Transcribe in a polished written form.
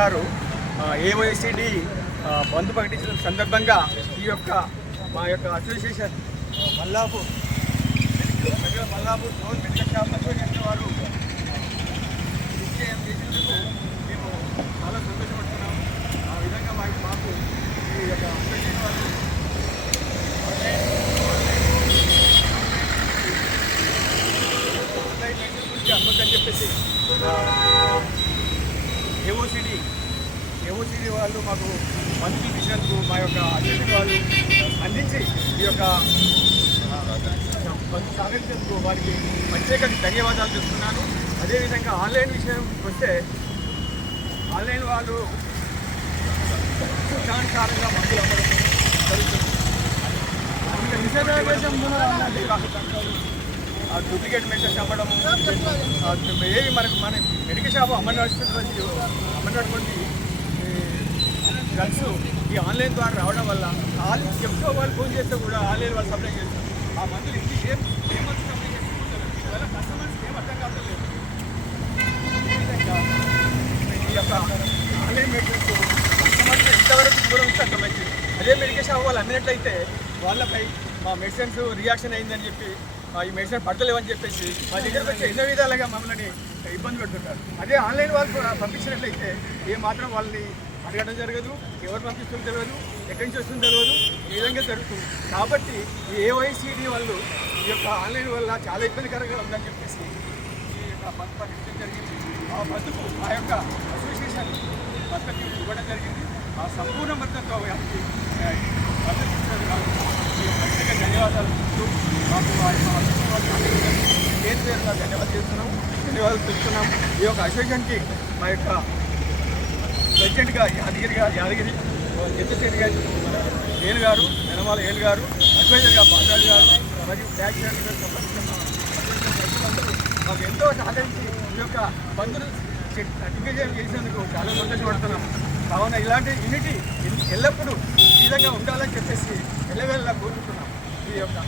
గారు ఏఓఐసిడి బంద్ ప్రకటించిన సందర్భంగా మా యొక్క association Mallapur zone medical shop association వారు నిశ్చయం చేసినందుకు మేము చాలా సంతోషపడుతున్నాం. ఆ విధంగా మాకు ఈ యొక్క అసోసియేషన్ వారు అమ్మకని చెప్పేసి ఏఓసిడి వాళ్ళు మాకు మందులు ఇచ్చినందుకు మా యొక్క అసోసియేషన్ వాళ్ళు అందించి ఈ యొక్క సాధించేందుకు వారికి ప్రత్యేక ధన్యవాదాలు చెప్తున్నాను. అదేవిధంగా ఆన్లైన్ విషయం వస్తే ఆన్లైన్ వాళ్ళు ఇష్టానుసారంగా మందులు అమ్మడం జరుగుతుంది. డూప్లికేట్ మెడిసిన్స్ అమ్మడము ఏవి మన మెడికల్ షాప్ అమ్మనటువంటి డ్రగ్స్ ఈ ఆన్లైన్ ద్వారా రావడం వల్ల ఎప్పుడో వాళ్ళు ఫోన్ చేస్తే కూడా ఆన్లైన్ వాళ్ళు సప్లై చేస్తారు. ఆ మందులు ఇంటి ఏం మందు సప్లై చేసుకుంటారు. దీనివల్ల కస్టమర్స్కి ఏం అర్థం కావట్లేదు. ఈ యొక్క ఆన్లైన్ మెడిసిన్స్ కస్టమర్స్ ఎంతవరకు దూరం ఇస్తే అంత మంచిది. అదే మెడికల్ షాప్ వాళ్ళు అమ్మినట్లయితే వాళ్ళపై మా మెడిసిన్స్ రియాక్షన్ అయిందని చెప్పి ఈ మెడిసిన్ పడతలేవని చెప్పేసి మా దగ్గరకు వచ్చి ఎన్నో విధాలుగా మమ్మల్ని ఇబ్బంది పెడుతుంటారు. అదే ఆన్లైన్ వాళ్ళు పంపించినట్లయితే ఏమాత్రం వాళ్ళని అడగడం జరగదు, ఎవరు పంపిస్తుందో తెలియదు, ఎక్కడి నుంచి వస్తుందో తెలియదు, ఈ విధంగా జరుగుతుంది. కాబట్టి ఈ ఏఓఐసిడి వాళ్ళు ఈ యొక్క ఆన్లైన్ వల్ల చాలా ఇబ్బందికరంగా ఉందని చెప్పేసి ఈ యొక్క బంద్ ప్రకటించడం జరిగింది. ఆ బంద్కు మా యొక్క అసోసియేషన్ మద్దతు ఇవ్వడం జరిగింది. ఆ సంపూర్ణ మద్దతు వారికి ప్రత్యేక ధన్యవాదాలు మాకు పేరు పేరుగా ధన్యవాదాలు తెలుస్తున్నాం. ఈ యొక్క అసోసియేషన్కి మా యొక్క ప్రెసిడెంట్గా యాదగిరి ఎత్తుసేని గారు, ఏలు గారు, నెలమాల ఏలు గారు, అడ్వైజర్గా బాలరాజు గారు మరియు ట్యాక్స్ సంబంధించిన సభ్యులందరూ మాకు ఎంతో సహకరించి ఈ యొక్క బంధులు దిగ్గజయం చేసినందుకు చాలా సంతోషపడుతున్నాం. కావున ఇలాంటి యూనిటీ ఎల్లప్పుడూ ఈ విధంగా ఉండాలని చెప్పేసి ఎల్లవేళలా కోరుకుంటున్నాం. ఈ యొక్క